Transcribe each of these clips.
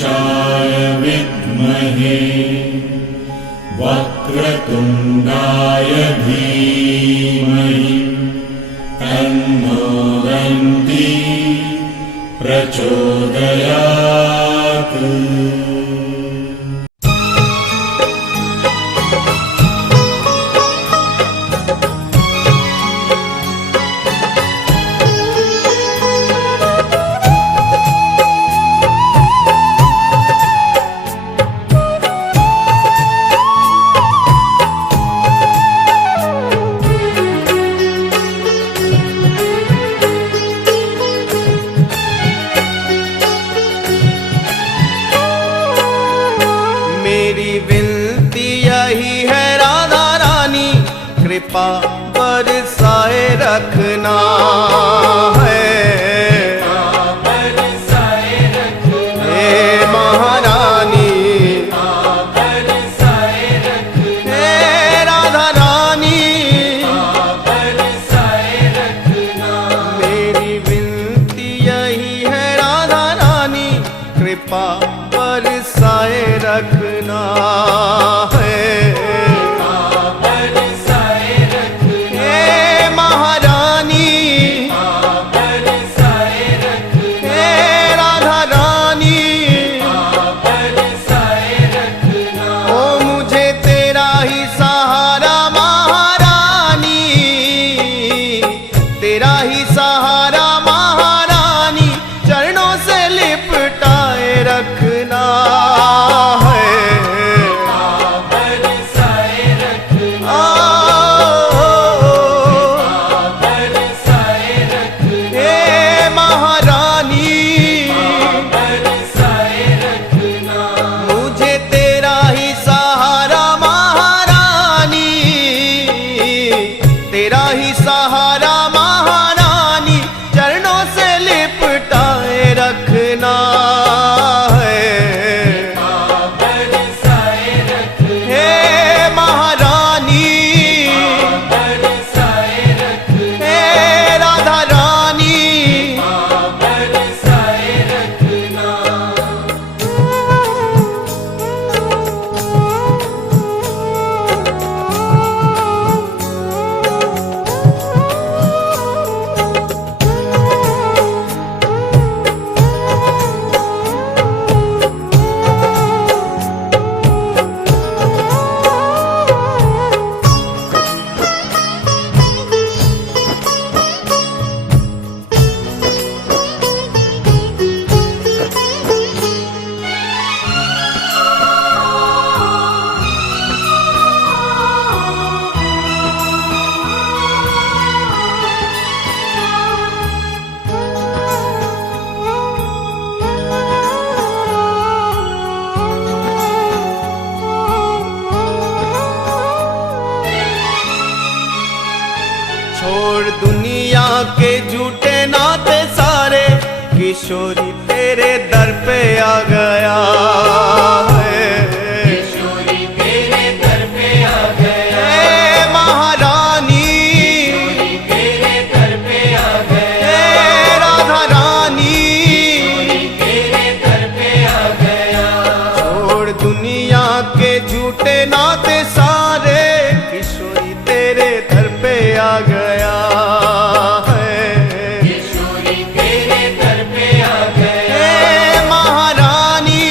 पुरुषाय विद्महे वक्रतुण्डाय धीमहि तन्नो दन्ती प्रचोदयात्। मेरी विनती यही है राधा रानी, कृपा बरसाए रखना है। हे महारानी, हे राधा रानी, मेरी विनती यही है राधा रानी, कृपा बरसाए रखना है। हे महारानी, हे राधा रानी, ओ मुझे तेरा ही सहारा महारानी, तेरा ही सहारा महारानी, चरणों से लिपटाए रखना है। हे महारानी, मुझे तेरा ही सहारा महारानी, तेरा ही सहारा महारानी, चरणों से लिपटाए रखना है। हे महारानी, हे राधा रानी, छोड़ दुनिया के झूठे नाते सारे, किशोरी तेरे दर पे आ गया है। किशोरी तेरे दर पे आ गया, हे महारानी, तेरे दर पे आ गया, हे राधा रानी, तेरे दर पे आ गया। छोड़ दुनिया के झूठे नाते सारे, किशोरी तेरे दर पे आ गया है। किशोरी तेरे दर पे आ गया, हे महारानी,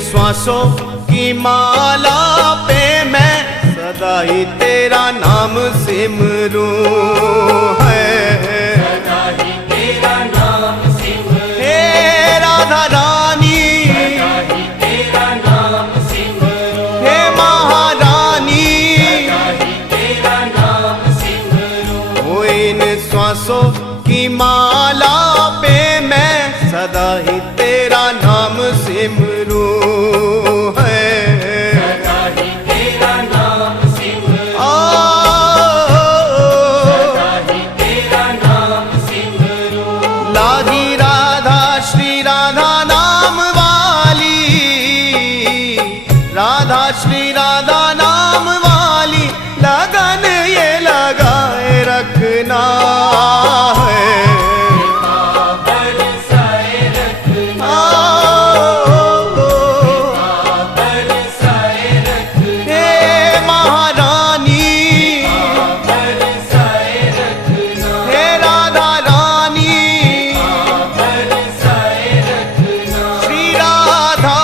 श्वासों की माला पे मैं सदा ही तेरा नाम सिमरूं है। सदा ही तेरा नाम सिमरूं, हे राधा रानी, सदा ही तेरा नाम सिमरूं, हे महारानी, सदा ही तेरा नाम सिमरूं। ओ इन श्वासों की माला पे मैं सदा ही तेरा नाम सिमरूं है। सदा ही तेरा नाम सिमरूं, सदा ही तेरा नाम सिमरूं। लागी राधा श्री राधा नाम वाली, राधा श्री राधा नाम वाली लगन ये लगाए रखना है। बरसाए रखना, बरसाए रखना, हे महारानी, बरसाए रखना, हे राधा रानी, बरसाए रखना। श्री राधा,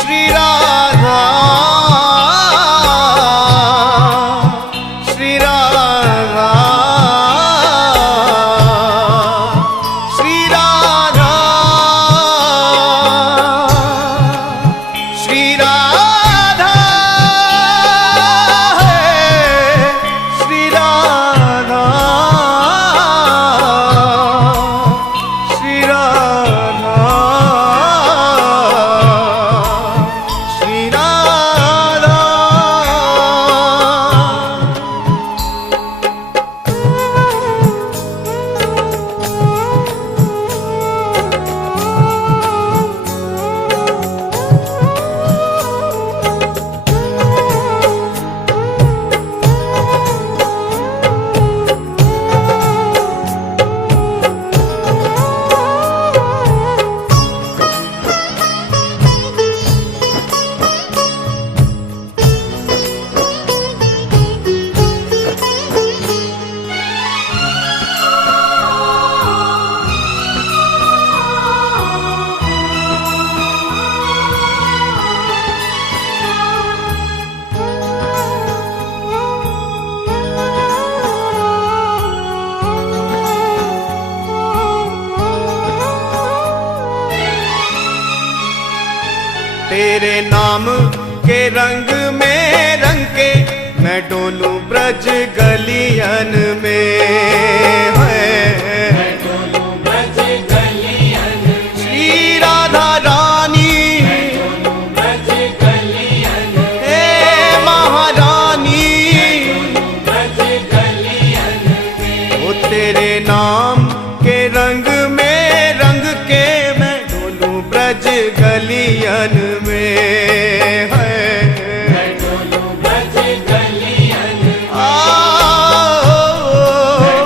श्री राधा, श्री राधा, श्री राधा, श्री राधा, श्री राधा, श्री राधा, श्री राधा। तेरे नाम के रंग में रंग के मैं डोलूं ब्रज गलियन में है। डोलूं ब्रज गलियन में, श्री राधा रानी, डोलूं ब्रज गलियन में, हे महारानी, ब्रज गलियन में। वो तेरे नाम के रंग में रंग के मैं डोलूं ब्रज गलियन में है। डोलूं ब्रज गलियन में,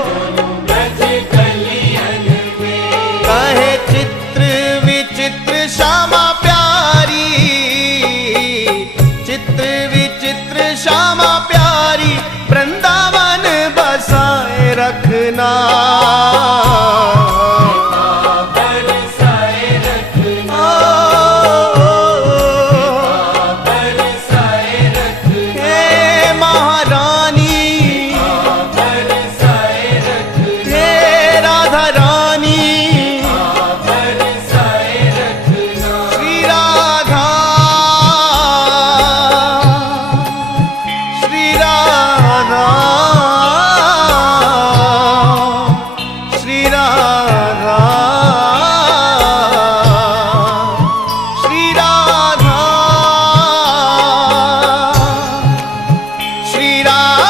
डोलूं ब्रज गलियन में। कहे चित्र विचित्र श्यामा प्यारी, चित्र विचित्र श्यामा प्यारी वृंदावन बसाए रखना। बरसाए रखना, बरसाए रखना, हे महारानी, बरसाए रखना, हे राधा रानी, बरसाए रखना। Shri Radha, Shri Radha, Shri Radha, Shri Radha, Shri Radha,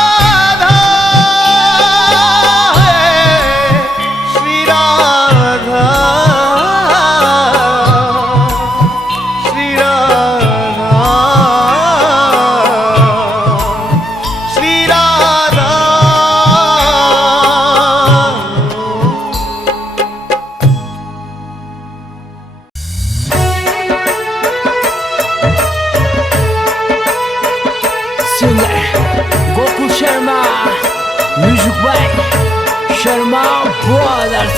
Shri Radha, Shri Radha, Shri Radha. Singer Goku Sharma, Music by Sharma Brothers.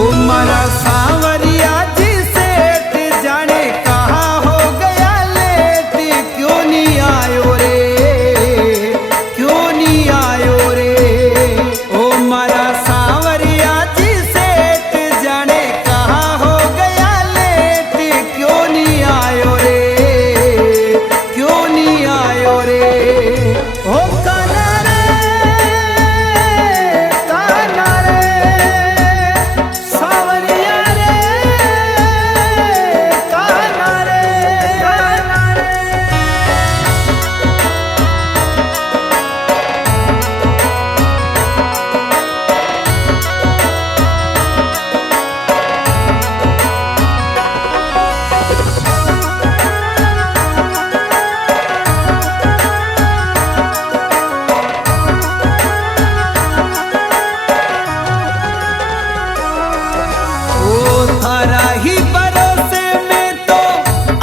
ओ मारा सांवरिया जी सेठ जाने कहाँ हो गया लेट, क्यों नहीं आयो रे, क्यों नहीं आयो रे। ओ मारा सांवरिया जी सेठ जाने कहाँ हो गया लेट, क्यों नहीं आयो रे, क्यों नहीं आयो रे। ओ काना रे, काना रे, सांवरिया रे, काना रे, काना रे। ओ थारा ही भरोसे में तो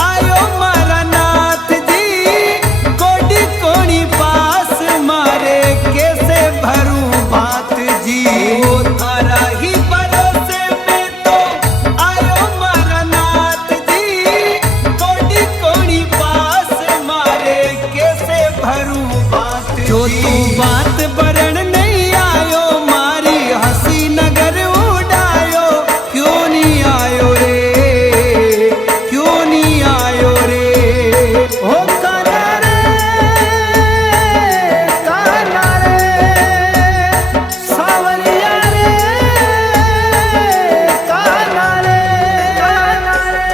आयो मारा नाथ जी, कोडी कोणी पास मारे कैसे भरूं बात जी। ओ थारा ही भरोसे में तो आयो मारा नाथ जी, कोडी कोणी पास मारे कैसे भरूं बात जी। जो तू बात बरण नहीं आयो, मारी हंसी नगर उड़ायो, क्यों नहीं आयो रे, क्यों नहीं आयो रे। ओ काना रे, काना रे, सांवरिया रे, काना रे, काना रे।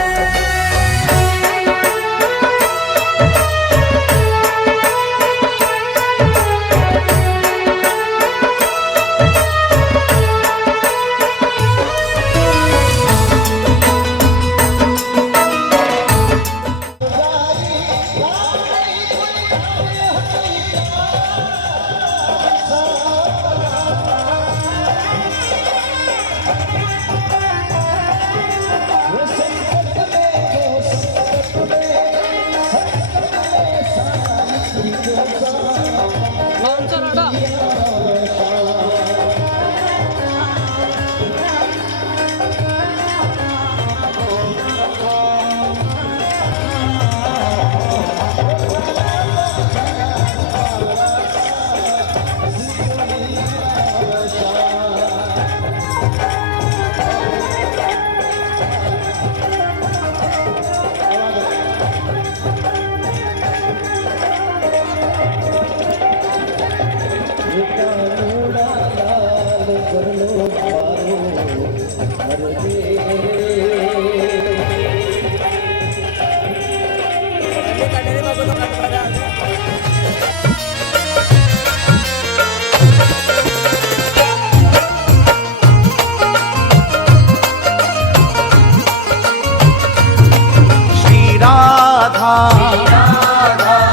श्री राधा,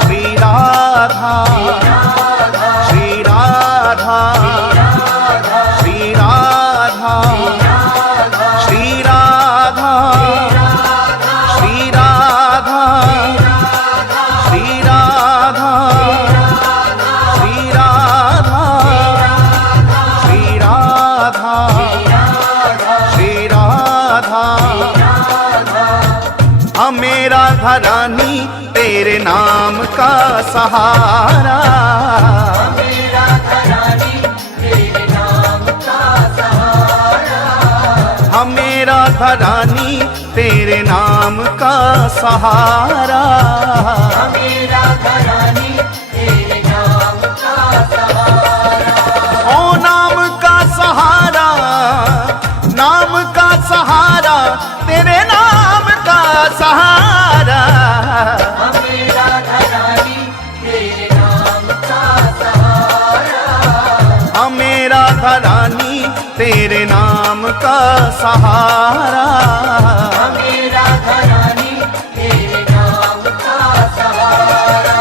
श्री राधा, श्री राधा, श्री राधा, श्री राधा, श्री राधा, श्री राधा, श्री राधा, श्री राधा, श्री राधा। मेरा घरानी तेरे नाम का सहारा, मेरा घरानी तेरे नाम का सहारा, मेरा घरानी तेरे नाम का सहारा। मेरा घरानी तेरे नाम का सहारा। ओ नाम का सहारा, नाम का सहारा, तेरे नाम का सहारा। मेरा घरानी तेरे नाम का सहारा, मेरा घरानी तेरे नाम का सहारा। मेरा घरानी तेरे नाम का सहारा।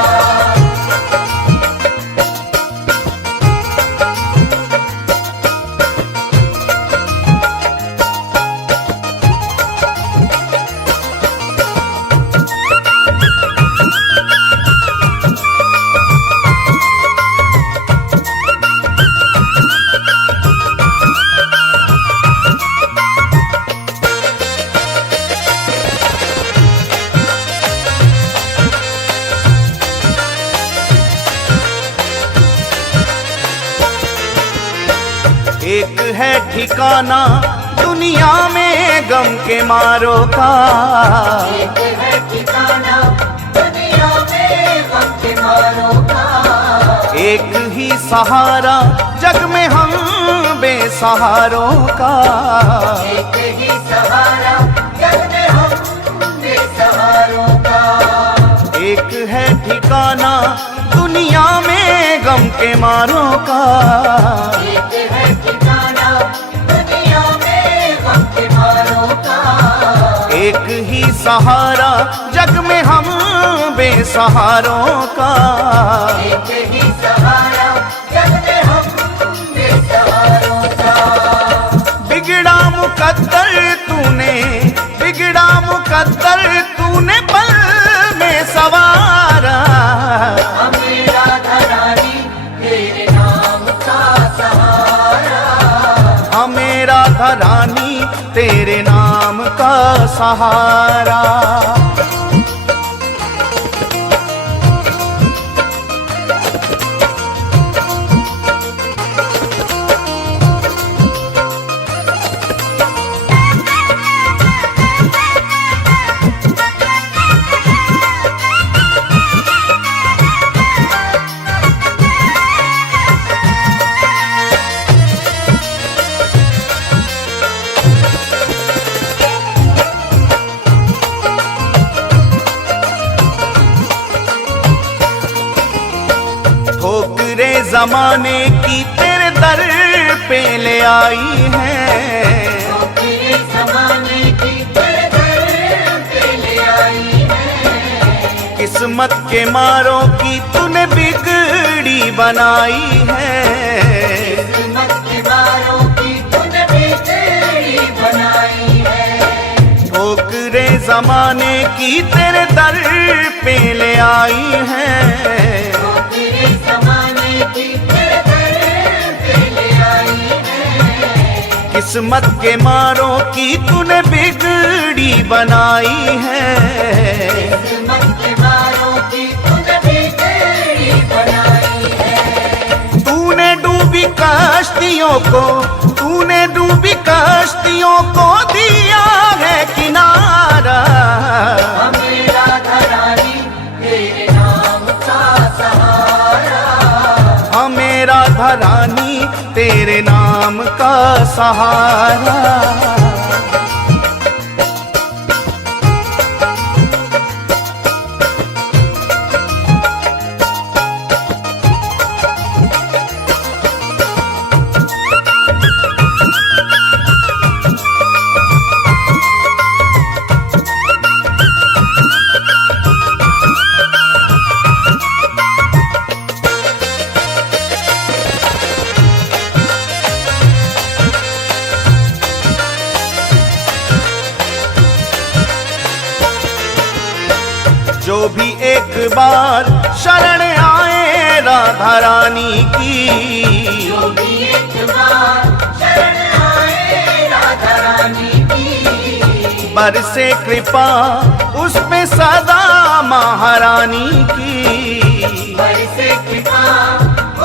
ठिकाना दुनिया में गम के मारों का। एक है ठिकाना दुनिया में गम के मारों का। एक ही सहारा जग में हम बेसहारों का। एक ही सहारा जग में हम बेसहारों का। एक है ठिकाना दुनिया में गम के मारों का। एक है ठिकाना दुनिया में गम के मारों का। एक ही सहारा जग में हम बेसहारों का। एक ही सहारा जग में हम बेसहारों का। बिगड़ा मुकद्दर तूने, बिगड़ा मुकद्दर तूने पल में सवारा। हमें राधा रानी तेरे नाम का सहारा। हमें राधा रानी तेरे नाम का सहारा। ठोकरे जमाने की तेरे दर पे ले आई है। तेरे जमाने की तेरे दर पे ले आई है। किस्मत के मारों की तूने बिगड़ी बनाई है। किस्मत के मारों की तूने बिगड़ी बनाई है। ठोकरे जमाने की तेरे दर पे ले आई है। तेरे जमाने की तेरे दर पे ले आई है। किस्मत के मारों की तूने बिगड़ी बनाई है। किस्मत के मारों की तूने बिगड़ी बनाई है। तूने डूबी कश्तियों को, तूने डूबी कश्तियों को दिया है किनारा। हमें राधा रानी तेरे नाम का सहारा। हमें राधा रानी तेरे नाम का सहारा। जो भी एक बार शरण आए राधा रानी की। जो भी एक बार शरण आए राधा रानी की। बरसे कृपा उस पे सदा महारानी की। बरसे कृपा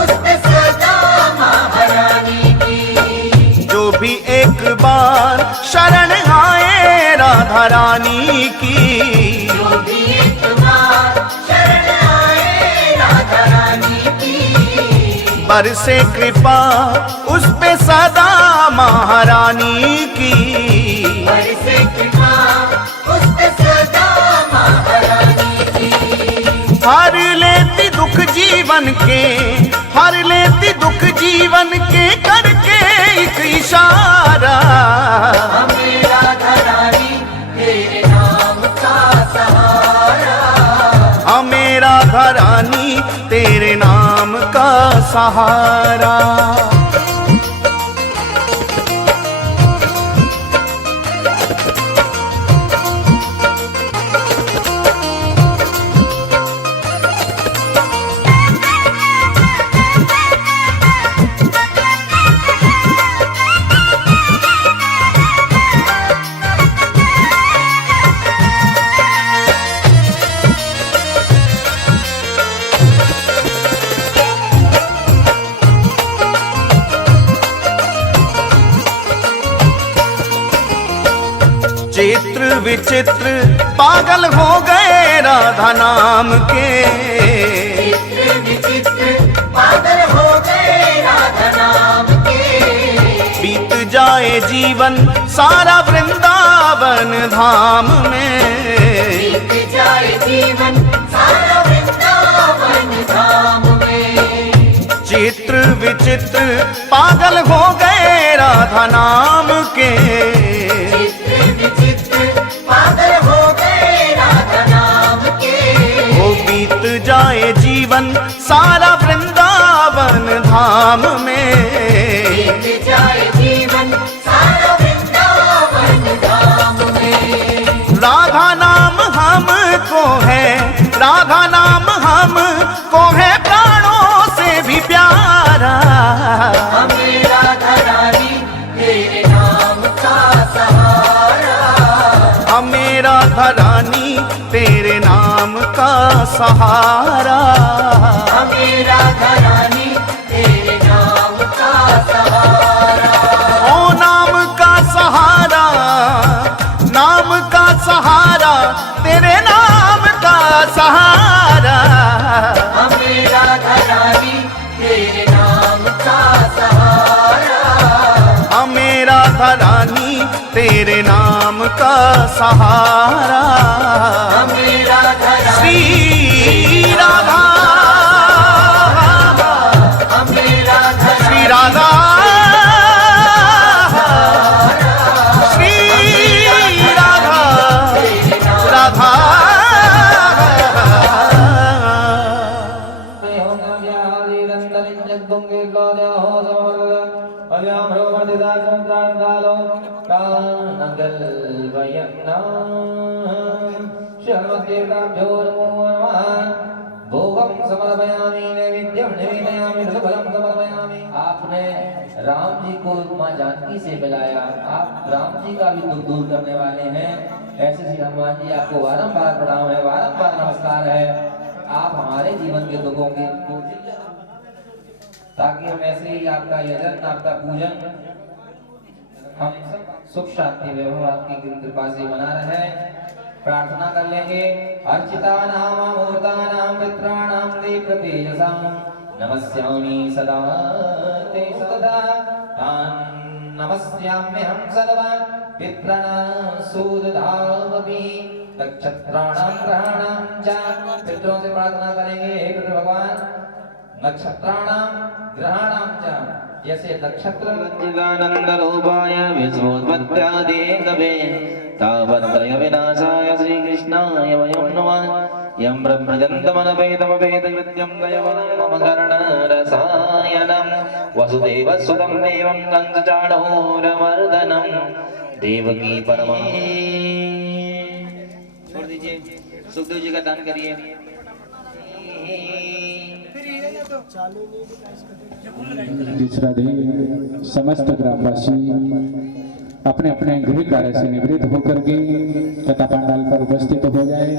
उस पे सदा महारानी की। जो भी एक बार शरण आए राधा रानी की। जो भी एक बार शरण आए राधा रानी की। बरसे कृपा उस पे सदा महारानी की। बरसे कृपा उस पे सदा महारानी की। हर लेती दुख जीवन के, हर लेती दुख जीवन के करके एक इशारा। हमें राधा रानी तेरे नाम का सहारा। हमें राधा रानी तेरे नाम का सहारा। चित्र विचित्र पागल हो गए राधा नाम के। चित्र विचित्र पागल हो गए राधा नाम के। बीत जाए जीवन सारा वृंदावन धाम में। बीत जाए जीवन सारा वृंदावन धाम में। चित्र विचित्र पागल हो गए राधा नाम के। चित्र विचित्र पागल हो गए राधा नाम के। वो बीत जाए जीवन सारा वृंदावन धाम में। बीत जाए जीवन सारा वृंदावन धाम में। राधा नाम हमको है, राधा नाम हमको है प्राणों से भी प्यारा। हमें राधा रानी तेरे नाम का सहारा। हमें राधा रानी तेरे नाम का सहारा। हमें राधा रानी तेरे नाम का सहारा। ओ नाम का सहारा, नाम का सहारा, तेरे नाम का सहारा। हमें राधा रानी तेरे नाम का सहारा। हमें राधा रानी तेरे नाम का सहारा। हमें राधा रानी श्री राधा, हमें राधा श्री राधा, श्री राधा, राधा। आपने राम जी को माँ जानकी से मिलाया, आप राम जी का भी दुख दूर करने वाले हैं। ऐसे श्री हनुमान जी आपको बारंबार प्रणाम है, बारंबार नमस्कार है। आप हमारे जीवन के दुखों के ताकि हम ऐसे ही आपका यजन, आपका पूजन, हम सुख शांति वैभव आपकी कृपा से बना रहे। प्रार्थना कर लेंगे। अर्चिता नाम मूर्ता नाम मित्राणाम दीप्त तेजसाम नमस्यामि सदा ते सदा तान् नमस्याम्यहं सर्वा पितॄणां सुहृदावपि नक्षत्राणां ग्रहाणां च। पितरों से प्रार्थना करेंगे। हे पितृ भगवान, नक्षत्राणां ग्रहाणां च, जैसे नक्षत्र चिदानंद रूपाय विश्वोत्पत्त्यादि कवे तावत्रय विनाशाय श्री कृष्णाय वयं नमः। यं ब्रह्मजन्तमनभेदमभेदकृत्यं दयवनमकर्णरसायनं वसुदेवसुतं देवं कंसचाणूरमर्दनं देवकी परमा। छोड़ दीजिए, सुखदेव जी का दान करिए। जिस राधे समस्त ग्रामवासी अपने अपने गृह कार्य से निवृत्त होकर के तथा पंडाल पर उपस्थित हो जाए।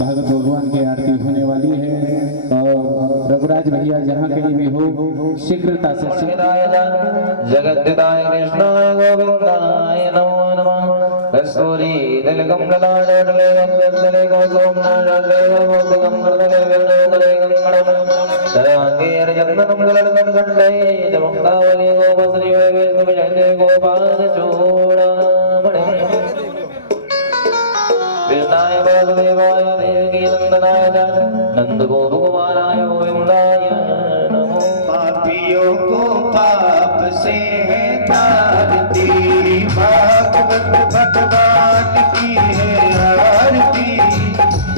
भागवत भगवान की आरती होने वाली है और रघुराज भैया जहाँ कहीं भी हो शीघ्रता से जगद्दिताय कृष्णाय गोविंदाय नमो नमः। कस्तूरी तिलकं ललाटले गंगले गोसोमनाशले मोदकं मृदले वेणुगले गंगणं सर्वांगे अर्चन्दनं गलनं कंठे जपं तावली गोपश्री वैष्णव जय गोपाल चूड़ामणि। कृष्णाय वासुदेवाय देवकी नंदनाय नंद गोपकुमाराय गोविंदाय नमो। पापियों को पाप से है तारती, भागवत भगवान की है आरती।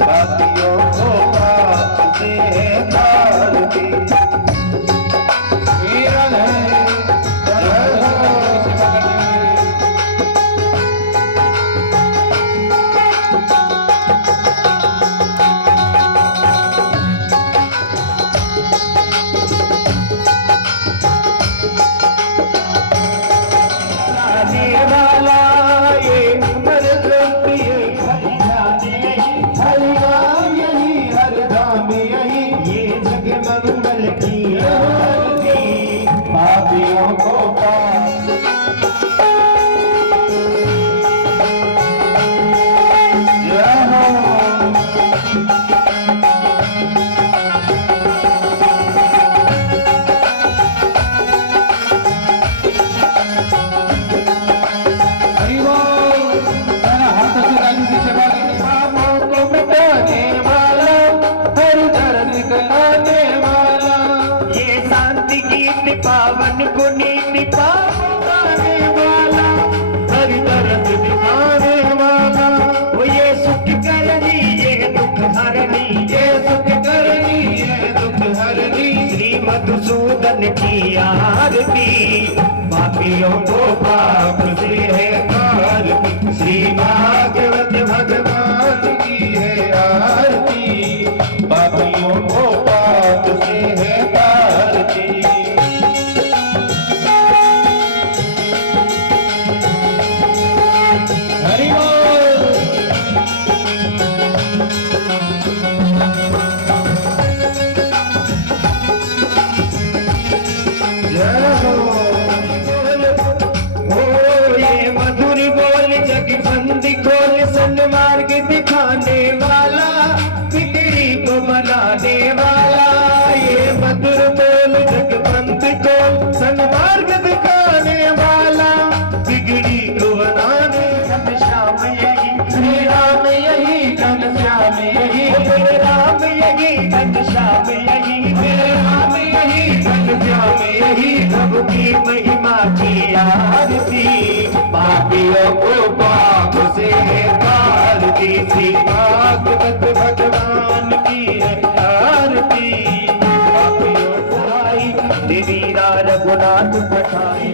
पापियों को पाप से है तारती। वाला ये भगवाने वाला, बिगड़ी को बनाने वाला, ये मधुर बोल जगवंत को सन्मार्ग दिखाने वाला, बिगड़ी को बनाने घनश्याम यही, श्री राम यही, घनश्याम यही, मेरे राम यही, घनश्याम यही, मेरे राम यही, घनश्याम यही, प्रभु की महिमा की आरती, पापियों को पाप से तार दी, श्री भागवत भगवान की है आरती, पापियों को आई देवी रघुनाथ पठाई,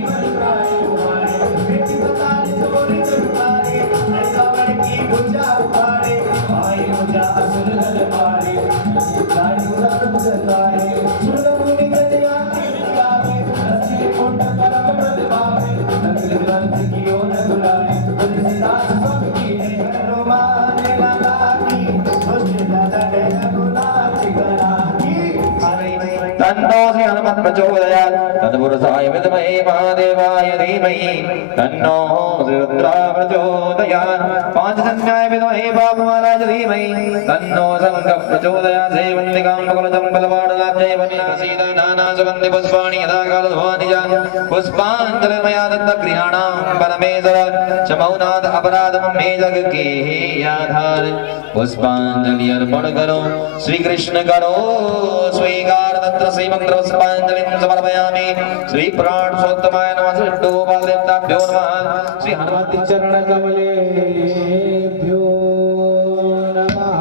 तन्नो श्री हनुमत् प्रचोदयात् तत्पुरुषाय विद्महे महादेवाय धीमहि तन्नो श्री रुद्रः प्रचोदयात् पांचजन्याय विद्महे बाबुमहाराज धीमहि तन्नो शङ्खः प्रचोदयात् सेवन्तिकां बकुलचम्पलवाडलाब्जै वन्यप्रसीद नानासुगन्धि पुष्पाणि यथा कालध्वानि जान् पुष्पाञ्जलिर्मया दत्तगृहाणां परमेश्वर क्षमौनाथ अपराधं मे जग के आधार पुष्पांजलि अर्पण करो श्री कृष्ण करो स्वीकार तत्र श्रीमंत्र पुष्पांजलिं समर्पयामि श्री प्राणोत्तमाय नमः श्री गोपालदेवताभ्यो नमः श्री हनुमति चरण कमलेभ्यो नमः।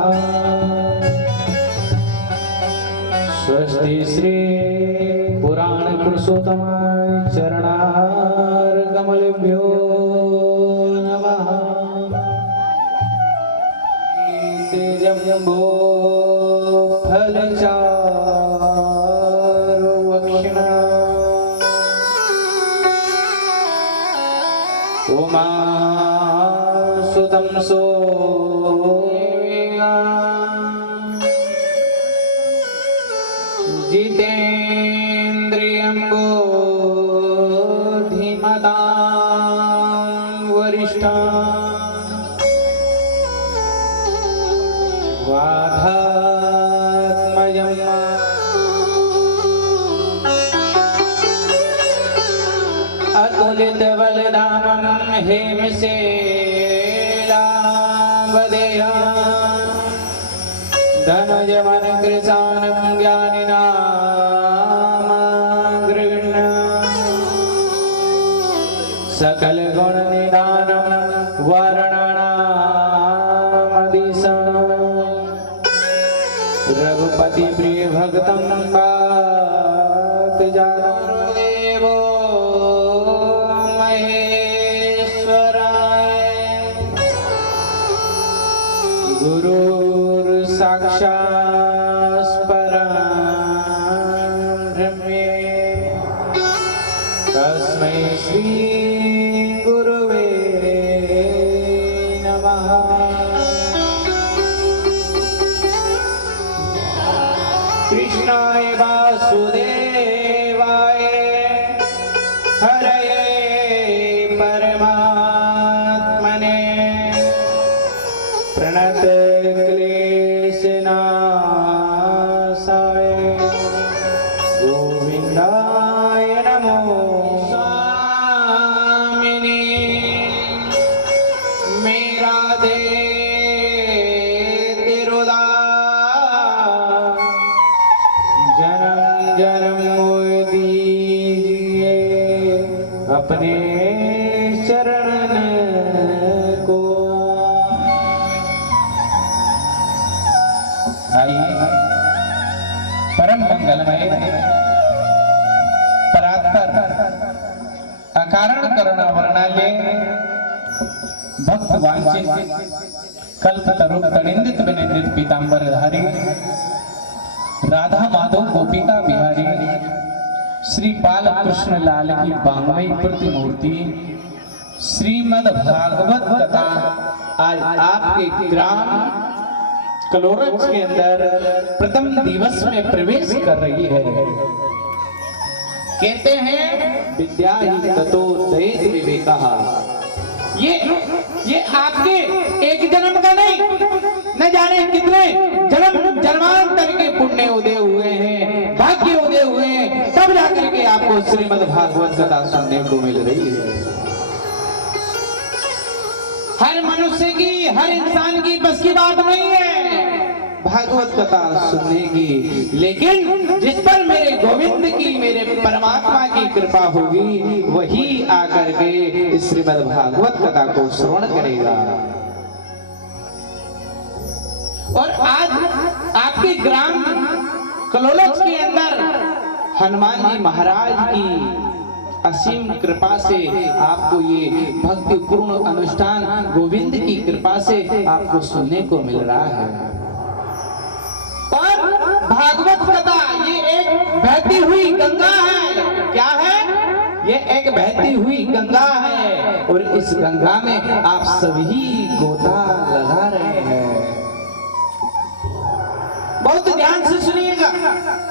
स्वस्ति श्री पुराण पुरुषोत्तमाय चरणार कमलेभ्यो नमः। तेजम्बो फलचारु वक्षिणा उमा सुतं सोम्या जितेन्द्रियं बुद्धिमतां वरिष्ठां वाधात्मजम् अतुलितबलधामं हेमशेलावदेहं धनुजवनकृशानं ज्ञानिनामग्रगण्यं सकलगुणनिधानं वर्णनामदिशं रघुपति प्रिय भक्तं भक्तजनं देवो महेश्वराय गुरुर् साक्षात् परं ब्रह्म तस्मै श्री गुरुवे नमः। कृष्णाय वासुदेवाय हरये परमात्मने प्रणतक्लेशनाशाय गोविन्दाय नमो स्वामिने मेरा दे तिरुदार जन्म जन्म दीजिए अपने शरण को। आइए परम मंगलमय परात्पर अकारण करुणा वर्णाल्य भक्त वांछित कल्पतरु तनिंदित विनिंदित पीतांबर धारी राधा माधव गोपिका बिहारी श्री बाल कृष्ण लाल की बांगमयी प्रतिमूर्ति श्रीमद् भागवत कथा आज आपके ग्राम कलोरज के अंदर प्रथम दिवस में प्रवेश कर रही है। कहते हैं विद्या ही ततो दयेत विवेकः। ये आपके एक जन्म का नहीं, न जाने कितने जन्म जन्मांतर के पुण्य उदय हुए हैं, भाग्य उदय हुए हैं, तब जाकर के आपको श्रीमद् भागवत कथा सुनने को मिल रही है। हर मनुष्य की, हर इंसान की बस की बात नहीं है भागवत कथा सुनने की, लेकिन जिस पर मेरे गोविंद की, मेरे परमात्मा की कृपा होगी, वही आकर के श्रीमद् भागवत कथा को श्रवण करेगा। और आज आपके ग्राम कलोलच के अंदर हनुमान जी महाराज की असीम कृपा से आपको ये भक्तिपूर्ण अनुष्ठान गोविंद की कृपा से आपको सुनने को मिल रहा है। और भागवत कथा ये एक बहती हुई गंगा है। क्या है? ये एक बहती हुई गंगा है और इस गंगा में आप सभी गोता लगा रहे हैं। बहुत ध्यान से सुनिएगा।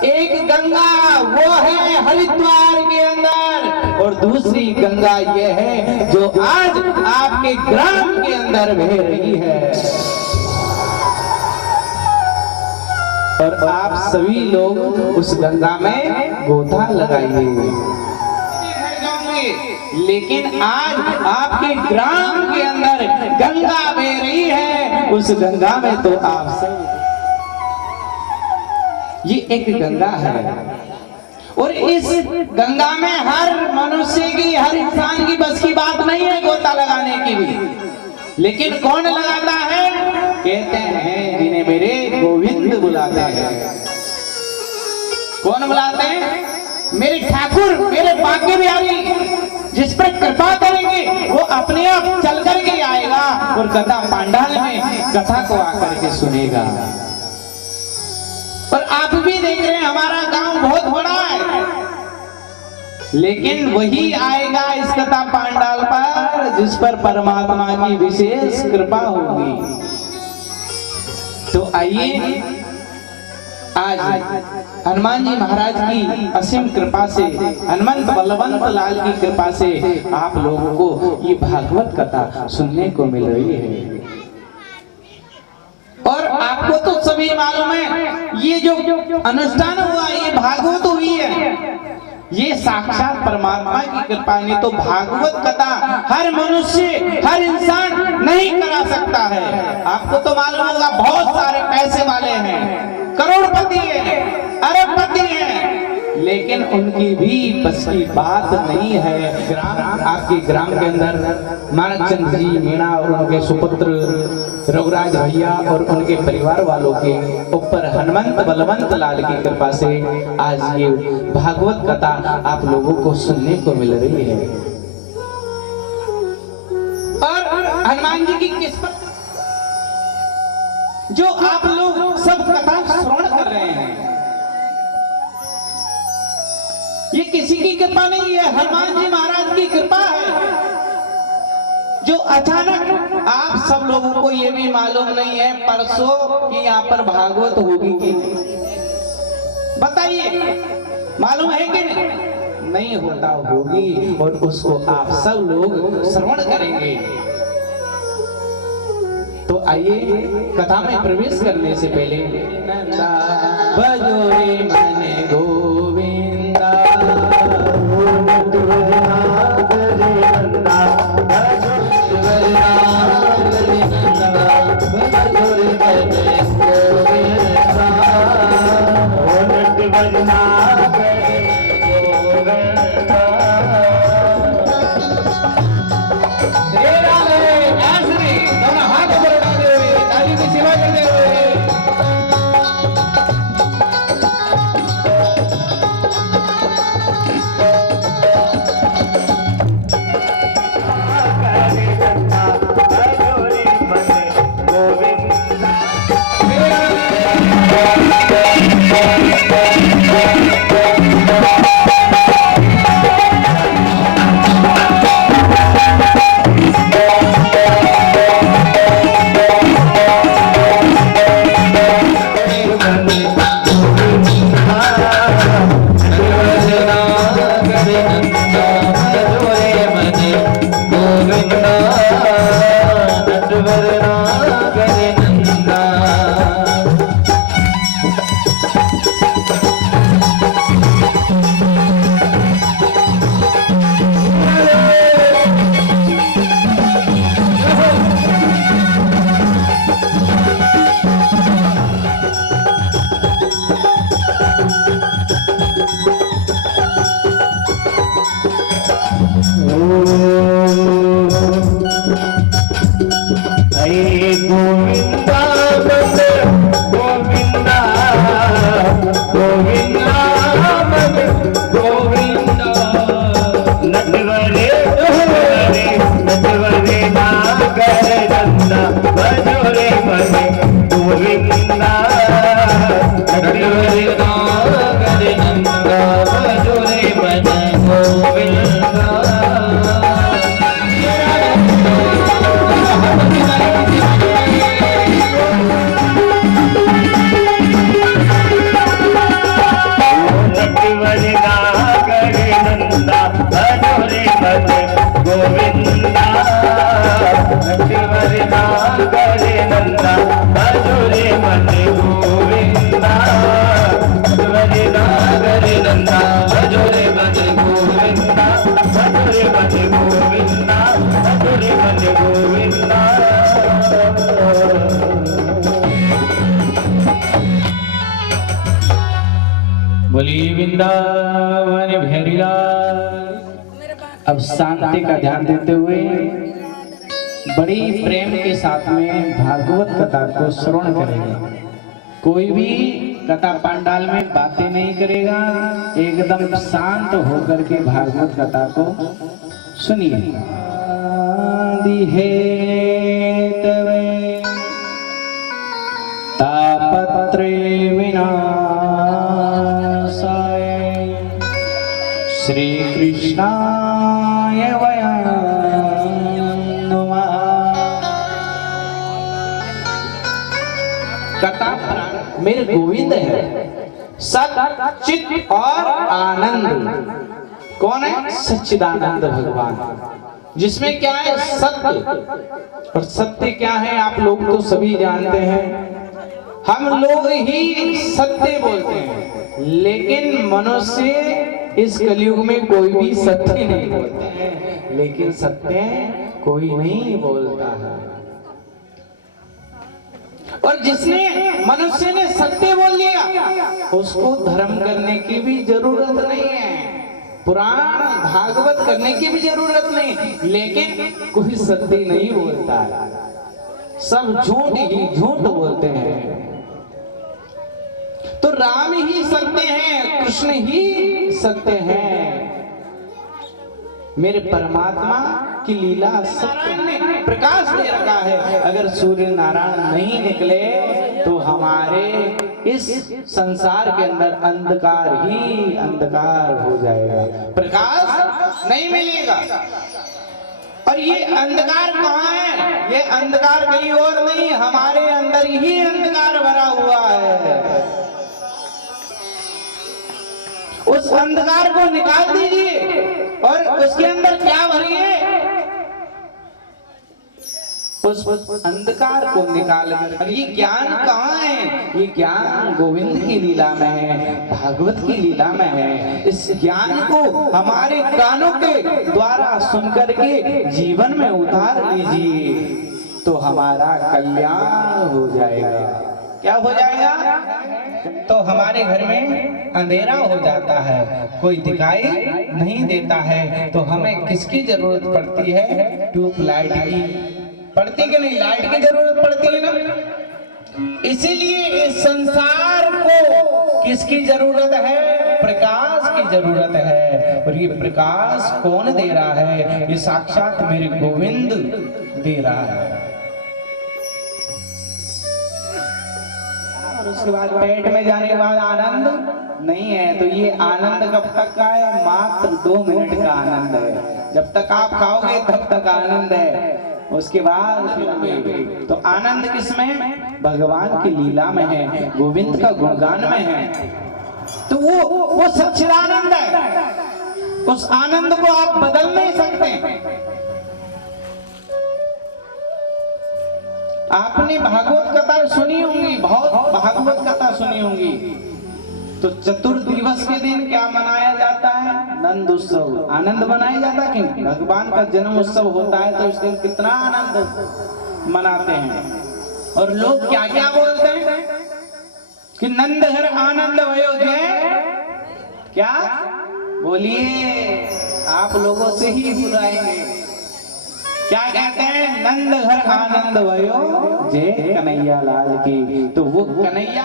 एक गंगा वो है हरिद्वार के अंदर और दूसरी गंगा ये है जो आज आपके ग्राम के अंदर बह रही है। और आप सभी लोग उस गंगा में गोता लगाइए। लेकिन आज आपके ग्राम के अंदर गंगा बह रही है, उस गंगा में तो आप सब, ये एक गंगा है और इस गंगा में हर मनुष्य की, हर इंसान की बस की बात नहीं है गोता लगाने की भी। लेकिन कौन लगाता है? कहते हैं जिन्हें मेरे गोविंद बुलाते हैं। कौन बुलाते हैं? मेरे ठाकुर, मेरे भाग्य बिहारी, जिस पर कृपा करेंगे वो अपने आप चल करके आएगा और कथा पांडाल में कथा को आकर के सुनेगा। और आप भी देख रहे हैं हमारा गांव बहुत बड़ा है, लेकिन वही आएगा इस कथा पांडाल पर जिस पर परमात्मा की विशेष कृपा होगी। तो आइए आज हनुमान जी महाराज की असीम कृपा से, हनुमंत बलवंत लाल की कृपा से आप लोगों को ये भागवत कथा सुनने को मिल रही है। और आपको तो सभी मालूम है ये जो अनुष्ठान हुआ, ये भागवत हुई है, ये साक्षात परमात्मा की कृपा। नहीं तो भागवत कथा हर मनुष्य, हर इंसान नहीं करा सकता है। आपको तो मालूम होगा बहुत सारे पैसे वाले हैं, करोड़पति हैं, अरबपति हैं, लेकिन उनकी भी बस की बात नहीं है। ग्राम, आपके ग्राम के अंदर मानचंद जी मीणा और उनके सुपुत्र रघुराज भैया और उनके परिवार वालों के ऊपर हनुमंत बलवंत लाल की कृपा से आज ये भागवत कथा आप लोगों को सुनने को मिल रही है। और हनुमान जी की किस्मत जो आप लोग सब कथा श्रवण कर रहे हैं, ये किसी की कृपा नहीं है, हनुमान जी महाराज की कृपा है। जो अचानक आप सब लोगों को ये भी मालूम नहीं है परसों कि यहाँ पर भागवत होगी कि नहीं, बताइए, मालूम है कि नहीं? नहीं होता होगी और उसको आप सब लोग श्रवण करेंगे। तो आइए कथा में प्रवेश करने से पहले नंदा बजोरे मन गोविंदा गोविंदा बोली वृंदावन बिहारी लाल। अब शांति का ध्यान देते हुए बड़ी प्रेम के साथ में भागवत कथा को श्रवण करेंगे। कोई भी कथा पंडाल में बातें नहीं करेगा, एकदम शांत होकर के भागवत कथा को सुनिए। तापत्रे विनाशाय श्री कृष्णाय वयं नमः। कथा मेरे गोविंद है, सत चित और आनंद। कौन है? सच्चिदानंद भगवान, जिसमें क्या है? सत्य। और सत्य क्या है आप लोग तो सभी जानते हैं। हम लोग ही सत्य बोलते हैं, लेकिन मनुष्य इस कलयुग में कोई भी सत्य नहीं बोलते हैं, लेकिन सत्य कोई नहीं बोलता है। और जिसने मनुष्य ने सत्य बोल लिया, उसको धर्म करने की भी जरूरत नहीं है, पुराण भागवत करने की भी जरूरत नहीं, लेकिन कोई सत्य नहीं बोलता है, सब झूठ ही झूठ बोलते हैं। तो राम ही सत्य हैं, कृष्ण ही सत्य हैं, मेरे परमात्मा की लीला सत्य ने प्रकाश दे रखा है। अगर सूर्य नारायण नहीं निकले तो हमारे इस संसार के अंदर अंधकार ही अंधकार हो जाएगा, प्रकाश नहीं मिलेगा। और ये अंधकार कहाँ है? ये अंधकार कहीं और नहीं, हमारे अंदर ही अंधकार भरा हुआ है। उस अंधकार को निकाल दीजिए और उसके अंदर क्या भरिए? उस अंधकार को निकाल। और ये ज्ञान कहाँ है? ये ज्ञान गोविंद की लीला में है, भागवत की लीला में है। इस ज्ञान को हमारे कानों के द्वारा सुनकर के जीवन में उतार लीजिए तो हमारा कल्याण हो जाएगा। क्या हो जाएगा? तो हमारे घर में अंधेरा हो जाता है, कोई दिखाई नहीं देता है, तो हमें किसकी जरूरत पड़ती है? ट्यूबलाइट की। पड़ती कि नहीं? लाइट की जरूरत पड़ती है ना। इसीलिए इस संसार को किसकी जरूरत है? प्रकाश की जरूरत है। और ये प्रकाश कौन दे रहा है? ये साक्षात मेरे गोविंद दे रहा है। उसके बाद पेट में जाने के बाद आनंद नहीं है, तो ये आनंद कब तक का है? मात्र 2 मिनट का आनंद है। जब तक आप खाओगे तब तक आनंद है, उसके बाद तो आनंद किसमें? भगवान की लीला में है, गोविंद का गुणगान में है। तो वो सच्चिदानंद है, उस आनंद को आप बदल नहीं सकते। आपने भागवत कथा सुनी होंगी, बहुत भागवत कथा सुनी होंगी। तो चतुर्दिवस के दिन क्या मनाया जाता है? नंद उत्सव, आनंद मनाया जाता है। कि भगवान का जन्म उत्सव होता है तो उस दिन कितना आनंद मनाते हैं। और लोग क्या क्या बोलते हैं कि नंद घर आनंद भयो जय। क्या बोलिए? आप लोगों से ही बुलाएंगे। क्या कहते हैं? नंद घर आनंद भयो जय कन्हैया लाल की। तो वो कन्हैया,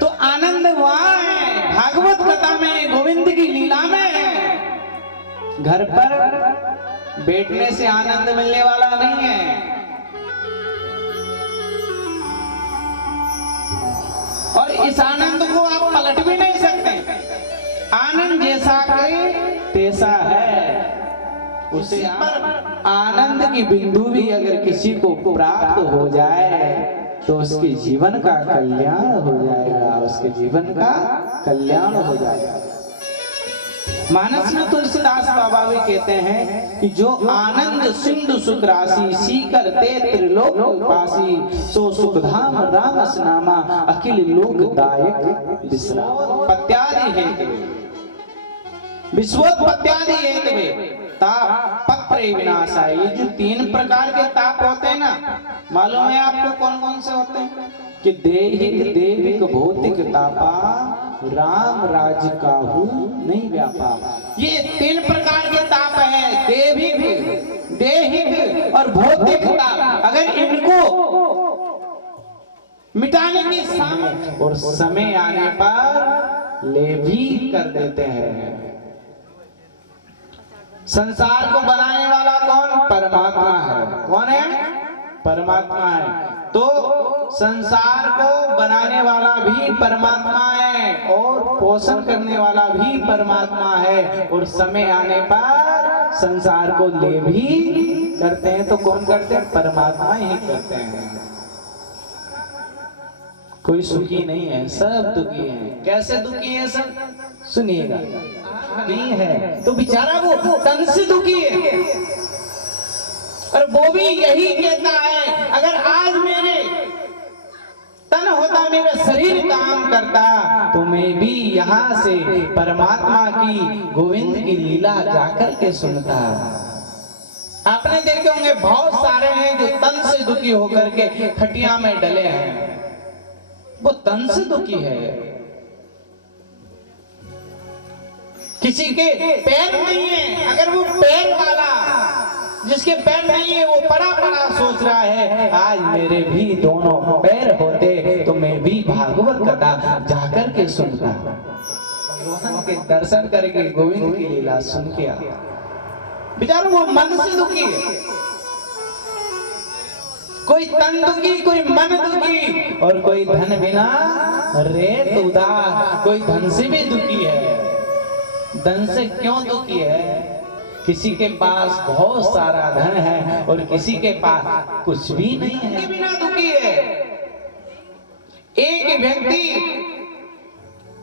तो आनंद वहां है भागवत कथा में, गोविंद की लीला में है। घर पर बैठने से आनंद मिलने वाला नहीं है। और इस आनंद को आप पलट भी नहीं सकते। आनंद जैसा करे तैसा है। उसे आनंद की बिंदु भी अगर किसी को प्राप्त हो जाए तो उसके जीवन का कल्याण हो जाएगा, उसके जीवन का कल्याण हो जाएगा। मानस में तुलसीदास बाबा भी कहते हैं कि जो आनंद सिंधु सुख राशि सीकर ते त्रिलोक पासी, सो सुख धाम राम नामा अखिल लोक दायक विश्राम। पत्यादि हेतु, विश्वोत्पत्त्यादि हेतु ताप पत्रे विनाशाय। ये जो 3 प्रकार के ताप होते हैं ना, मालूम है आपको कौन कौन से होते हैं? कि देहिक देविक भौतिक तापा, राम राज काहू नहीं व्यापा। ये 3 प्रकार के ताप है, देविक, देहिक और भौतिक ताप। अगर इनको मिटाने की सामर्थ्य और समय आने पर ले भी कर देते हैं। संसार को बनाने वाला कौन? परमात्मा है। कौन है? परमात्मा है। तो संसार को बनाने वाला भी परमात्मा है और पोषण करने वाला भी परमात्मा है, और समय आने पर संसार को ले भी करते हैं। तो कौन करते हैं? परमात्मा ही करते हैं। कोई सुखी नहीं है, सब दुखी हैं। कैसे दुखी हैं सब? सुनिएगा। नहीं है तो बेचारा वो तन से दुखी है, और वो भी यही कहता है, अगर आज मेरे तन होता, मेरा शरीर काम करता, तो मैं भी यहाँ से परमात्मा की, गोविंद की लीला जाकर के सुनता। आपने देखे होंगे बहुत सारे हैं जो तन से दुखी होकर के खटिया में डले हैं, वो तन से दुखी है। किसी के पैर नहीं है, अगर वो पैर वाला, जिसके पैर नहीं है, वो बड़ा बड़ा सोच रहा है, आज मेरे भी दोनों पैर होते तो मैं भी भागवत कथा जाकर के सुनता, भगवान के दर्शन करके गोविंद की लीला सुन के आता। बेचारा वो मन से दुखी है, कोई तन दुखी, कोई मन दुखी, और कोई धन बिना रेत उदास। कोई धन से भी दुखी है। धन से क्यों दुखी है? किसी के पास बहुत सारा धन है और किसी के पास कुछ भी नहीं है, के बिना दुखी है। एक व्यक्ति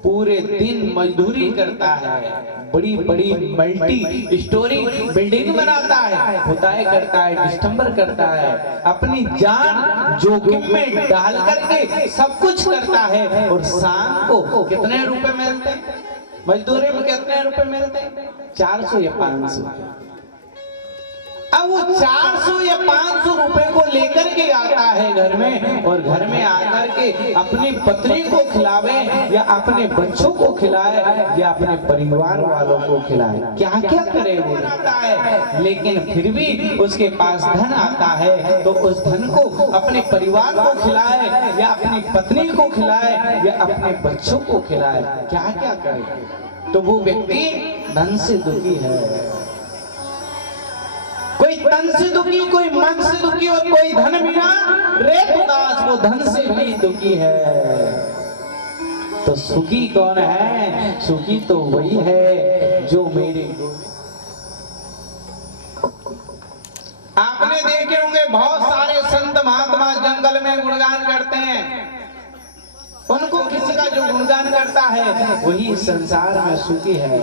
पूरे दिन मजदूरी करता है, बड़ी बड़ी मल्टी स्टोरी बिल्डिंग बनाता है, खुदाई करता है, डिस्टेंबर करता है, अपनी जान जोखिम में डाल करके सब कुछ करता है, और शाम को कितने रुपए मिलते हैं? मजदूरी में कितने रुपए मिलते हैं? 400 या 500। अब वो 400 या 500 रुपए को लेकर के आता है घर में, और घर में आकर के अपनी पत्नी को खिलावे, या अपने बच्चों को खिलाए, या अपने परिवार वालों को खिलाए। क्या क्या करे वो आता है, लेकिन फिर भी उसके पास धन आता है तो उस धन को अपने परिवार को खिलाए, या अपनी पत्नी को खिलाए, या अपने बच्चों को खिलाए। क्या क्या करे? तो वो व्यक्ति धन से दुखी है। कोई तन से दुखी, कोई मन से दुखी, और कोई धन बिना रेत उदास, वो धन से भी दुखी है। तो सुखी कौन है? सुखी तो वही है जो मेरे। आपने देखे होंगे बहुत सारे संत महात्मा जंगल में गुणगान करते हैं, उनको किसी का जो गुणगान करता है वही संसार में सुखी है,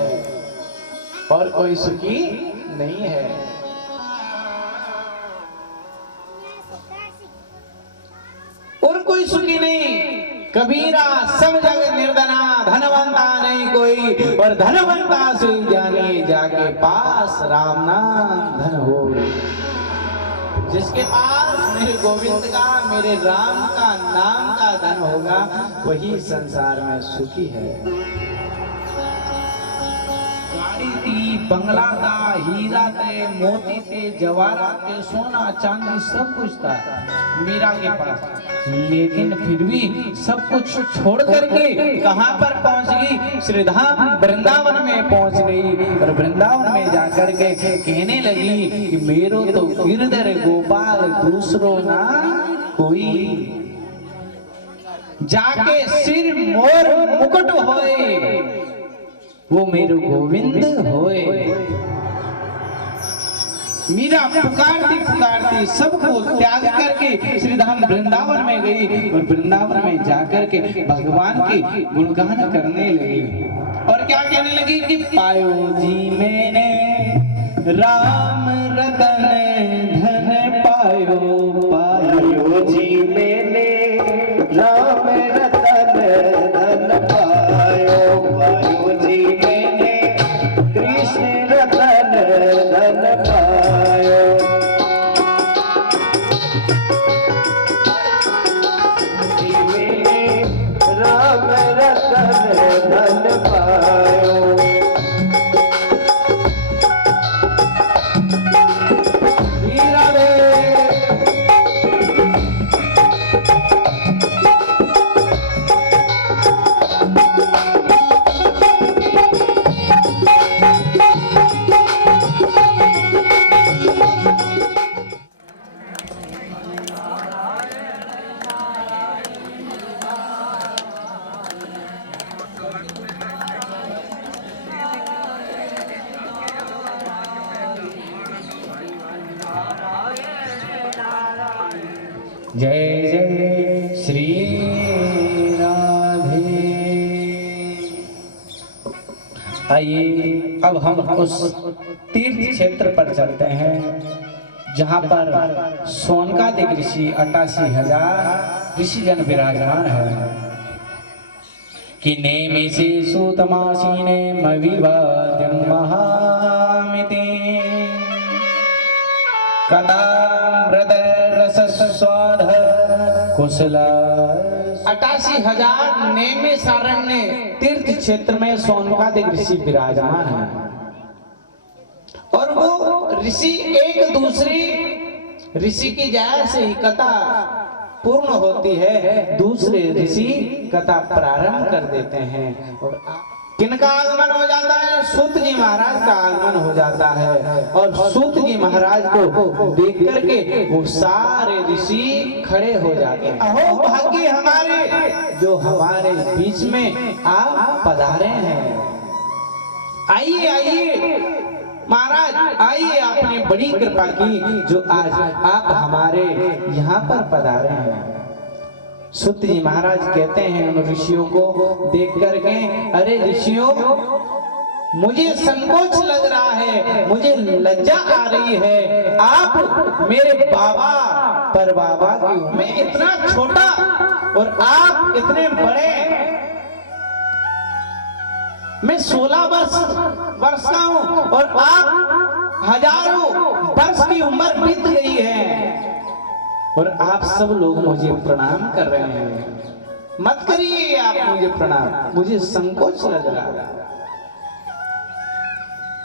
और कोई सुखी नहीं है। और कोई सुखी नहीं। कबीरा सब जग निर्धना, धनवंता नहीं कोई, और धनवंता सुई जाने जाके पास, राम नाम धन हो। जिसके पास मेरे गोविंद का, मेरे राम का नाम का धन होगा, वही संसार में सुखी है। गाड़ी थी, बंगला था, हीरा थे, मोती थे, जवाहरात थे, सोना चांदी सब कुछ था मीरा के पास, लेकिन फिर भी सब कुछ छोड़ करके कहां पर पहुंच गई? श्रीधाम वृंदावन में पहुंच गई, और वृंदावन में जाकर के कहने लगी कि मेरो तो गिरधर गोपाल दूसरो ना कोई, जाके सिर मोर मुकुट होए, वो मेरो गोविंद होए। मीरा पुकारती सबको त्याग करके श्रीधाम वृंदावन में गई, और वृंदावन में जाकर के भगवान की गुणगान करने लगी। और क्या कहने लगी कि पायो जी मैंने राम रतन धन पायो, पायो जी मैंने राम रतन धन पायो, पायो जी मैंने कृष्ण रतन धन जय जय श्री राधे। आइए अब हम उस तीर्थ क्षेत्र पर चलते हैं जहाँ पर सोनकादिक ऋषि 88,000 ऋषिजन विराजमान है। कि नेमिषे सूतमासीने मविवाद्यं महामिति कदामृत रसस्वाद कुशल। 88,000 नेमी सारण्य तीर्थ क्षेत्र में सोनकादिक ऋषि विराजमान है और वो ऋषि एक दूसरी ऋषि की जय से ही कथा पूर्ण होती है, दूसरे ऋषि कथा प्रारंभ कर देते हैं। और किनका आगमन हो जाता है? सूत जी महाराज का आगमन हो जाता है और सूत जी महाराज को देख करके वो सारे ऋषि खड़े हो जाते हैं। अहो भाग्य हमारे जो हमारे बीच में आप पधारे हैं। आइए आइए महाराज, आइए, आपने बड़ी कृपा की जो आज आप हमारे यहाँ पर पधारे हैं। सूत जी महाराज कहते हैं उन ऋषियों को देख करके, अरे ऋषियों, मुझे संकोच लग रहा है, मुझे लज्जा आ रही है। आप मेरे बाबा पर बाबा की हूं, मैं इतना छोटा और आप इतने बड़े। मैं 16 वर्ष का हूं और आप हजारों वर्ष की उम्र बीत गई है और आप सब लोग मुझे प्रणाम कर रहे हैं। मत करिए आप मुझे प्रणाम, मुझे संकोच लग रहा है।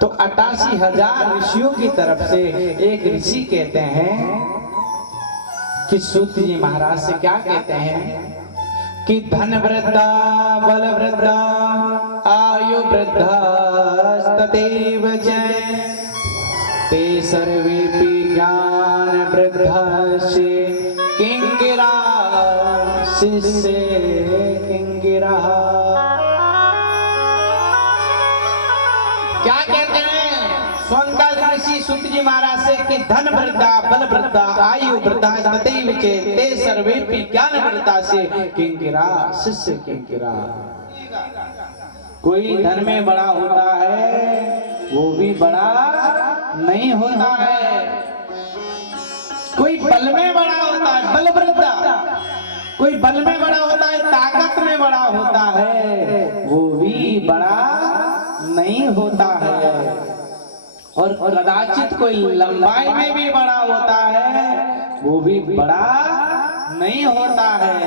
तो 88,000 ऋषियों की तरफ से एक ऋषि कहते हैं कि सूत जी महाराज से क्या कहते हैं कि धन वृद्धा बल वृद्धा आयु वृद्धा तदेव जय ते सर्वेपि ज्ञान वृद्धास्य किंकिरा शिष्य किंकिरा। क्या कहते हैं सोनकादिक ऋषि सूत जी महाराज से कि धन वृद्धा बल वृद्धा आयु वृद्धा तदेव जय ते सर्वेपि ज्ञान वृद्धास्य किंकिरा शिष्य किंकिरा। कोई धन में बड़ा होता है वो भी बड़ा नहीं होता है, कोई बल में बड़ा होता है बल वृद्धा, कोई बल में बड़ा होता है ताकत में बड़ा होता है, वो भी बड़ा नहीं होता है। और कदाचित कोई लंबाई में भी बड़ा होता है वो भी बड़ा नहीं होता है।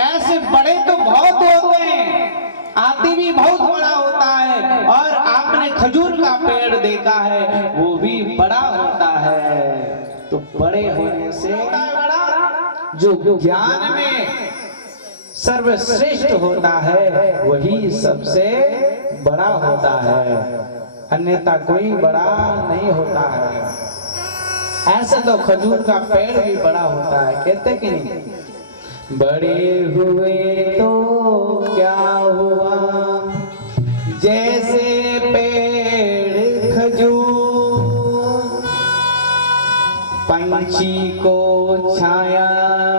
ऐसे बड़े तो बहुत होते हैं, हाथी भी बहुत बड़ा होता है और आपने खजूर का पेड़ देखा है वो भी बड़ा होता है। तो बड़े होने से बड़ा जो ज्ञान में सर्वश्रेष्ठ होता है वही सबसे बड़ा होता है, अन्यथा कोई बड़ा नहीं होता है। ऐसे तो खजूर का पेड़ भी बड़ा होता है, कहते कि नहीं? बड़े हुए तो क्या हुआ जैसे पेड़ खजूर, पंछी को छाया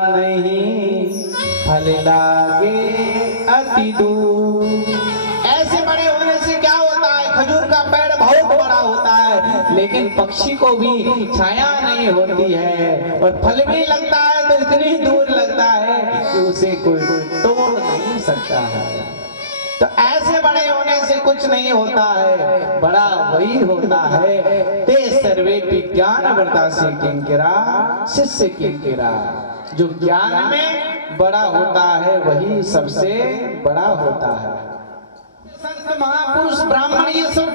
नहीं फल लागे अति दूर। ऐसे बड़े होने से क्या होता है? खजूर का पेड़ बहुत बड़ा होता है लेकिन पक्षी को भी छाया नहीं होती है और फल भी लगता है तो इतनी दूर लगता है कि उसे कोई तोड़ नहीं सकता है। तो ऐसे बड़े होने से कुछ नहीं होता है, बड़ा वही होता है ते सर्वेपि ज्ञान वृद्धास्य किंकिरा शिष्य किंकिरा। जो ज्ञान में बड़ा होता है वही सबसे बड़ा होता है। संत महापुरुष ब्राह्मण ये सब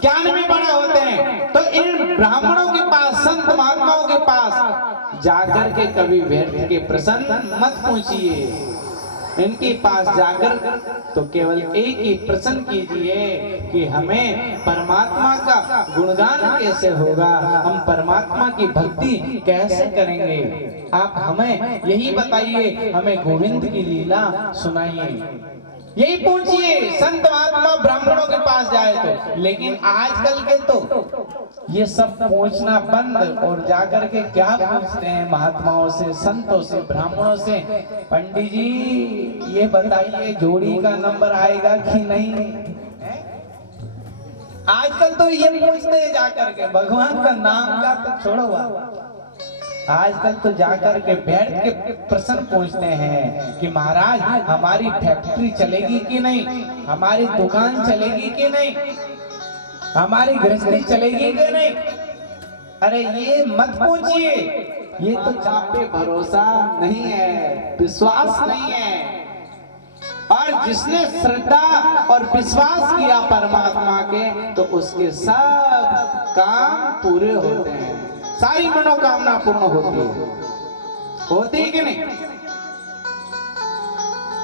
ज्ञान में बड़ा होते हैं, तो इन ब्राह्मणों के पास संत महात्माओं के पास जाकर के कभी व्यर्थ के प्रश्न मत पूछिए। इनके पास जाकर तो केवल एक ही प्रश्न कीजिए कि हमें परमात्मा का गुणगान कैसे होगा, हम परमात्मा की भक्ति कैसे करेंगे, आप हमें यही बताइए, हमें गोविंद की लीला सुनाइए, यही पूछिए संत महात्मा ब्राह्मणों के पास जाए तो। लेकिन आजकल के तो ये सब पूछना बंद और जाकर के क्या पूछते हैं महात्माओं से, संतों से, ब्राह्मणों से, पंडित जी ये बताइए जोड़ी का नंबर आएगा कि नहीं। आजकल तो ये पूछते हैं जाकर के, भगवान का नाम का तो छोड़ो, आजकल तो जाकर के बैठ के प्रश्न पूछते हैं कि महाराज हमारी फैक्ट्री चलेगी कि नहीं, हमारी दुकान चलेगी कि नहीं, हमारी गृहस्थी चलेगी कि नहीं। अरे ये मत पूछिए, ये तो आप पे भरोसा नहीं है, विश्वास नहीं है। और जिसने श्रद्धा और विश्वास किया परमात्मा के तो उसके सब काम पूरे होते हैं, सारी मनोकामना पूर्ण होती है कि नहीं।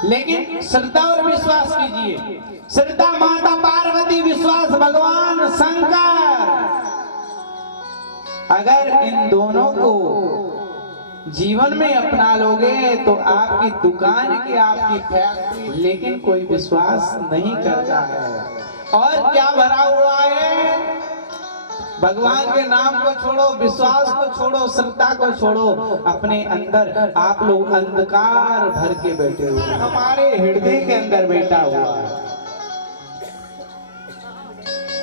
लेकिन श्रद्धा और विश्वास कीजिए, श्रद्धा माता पार्वती, विश्वास भगवान शंकर। अगर इन दोनों को जीवन में अपना लोगे तो आपकी दुकान की, आपकी फैक्ट्री, लेकिन कोई विश्वास नहीं करता है। और क्या भरा हुआ है, भगवान के नाम को छोड़ो, विश्वास को छोड़ो, श्रद्धा को छोड़ो, अपने अंदर आप लोग अंधकार भर के बैठे हुए, हमारे हृदय के अंदर बैठा हुआ है।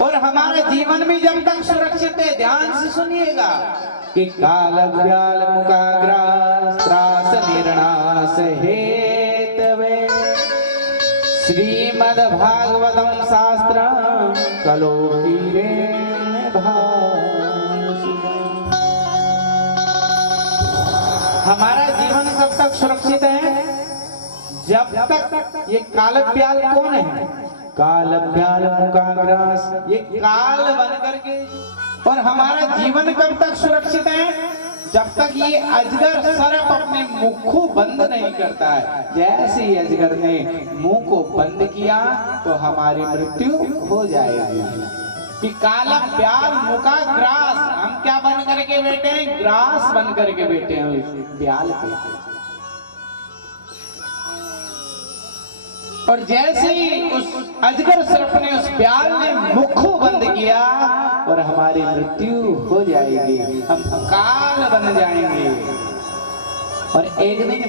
और हमारे जीवन में जब तक सुरक्षित है, ध्यान से सुनिएगा कि काल व्याल मुकाग्रास त्रास निर्णास हेतवे श्रीमद् भागवतम शास्त्रम कलो हमारा जीवन कब तक सुरक्षित है, जब तक ये काल व्याल कौन है, काल व्याल मुकाग्रास, ये काल बन करके। और हमारा जीवन कब तक सुरक्षित है, जब तक ये अजगर सर्प अपने मुख को बंद नहीं करता है। जैसे ही अजगर ने मुंह को बंद किया तो हमारी मृत्यु हो जाएगी। कि काला प्याल मुका ग्रास, हम क्या बन करके बैठे हैं, ग्रास बन करके बैठे हैं प्याल पे। और जैसे ही उस अजगर सर्प ने, उस प्याल ने मुख को बंद किया और हमारी मृत्यु हो जाएगी, हम काल बन जाएंगे। और एक दिन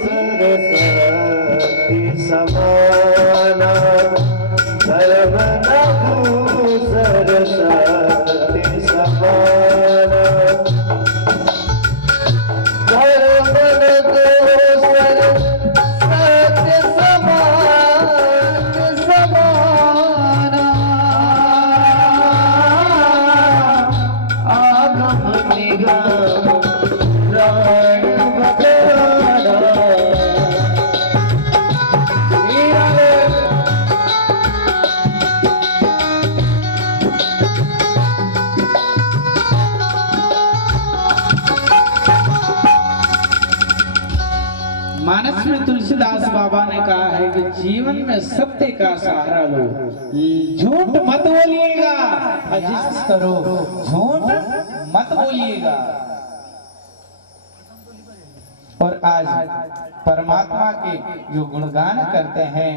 समाना सरस्वती समाना मानस में तुलसीदास बाबा ने कहा है कि जीवन में सत्य का सहारा लो, झूठ मत बोलिएगा, अजित करो, झूठ मत बोलिएगा। और आज परमात्मा के जो गुणगान करते हैं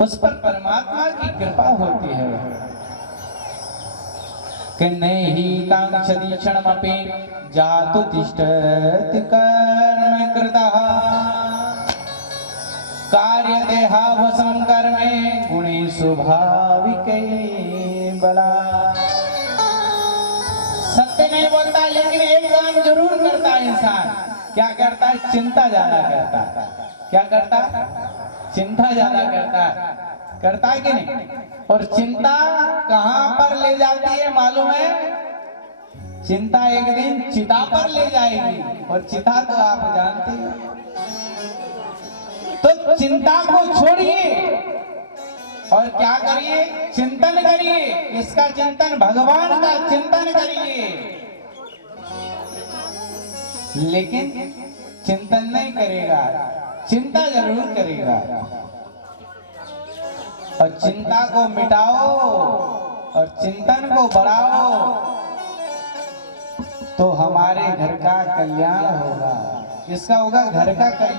उस पर परमात्मा की कृपा होती है कि नहीं कांक्षति क्षणमपि जातु तिष्ठति कर्म कृतः कार्य देहावसं कर्मे गुणे स्वाभाविके बला। सत्य नहीं बोलता लेकिन एक काम जरूर करता है इंसान। क्या करता है? चिंता ज्यादा करता है। क्या करता है? चिंता ज्यादा करता है कि नहीं? और चिंता कहां पर ले जाती है मालूम है? चिंता एक दिन चिता पर ले जाएगी, और चिता तो आप जानते हैं। तो चिंता को छोड़िए और क्या करिए? चिंतन करिए। इसका चिंतन, भगवान का चिंतन करिए। लेकिन चिंतन नहीं करेगा, चिंता जरूर करेगा। और चिंता को मिटाओ और चिंतन को बढ़ाओ तो हमारे घर का कल्याण होगा। किसका होगा? घर का कल्याण।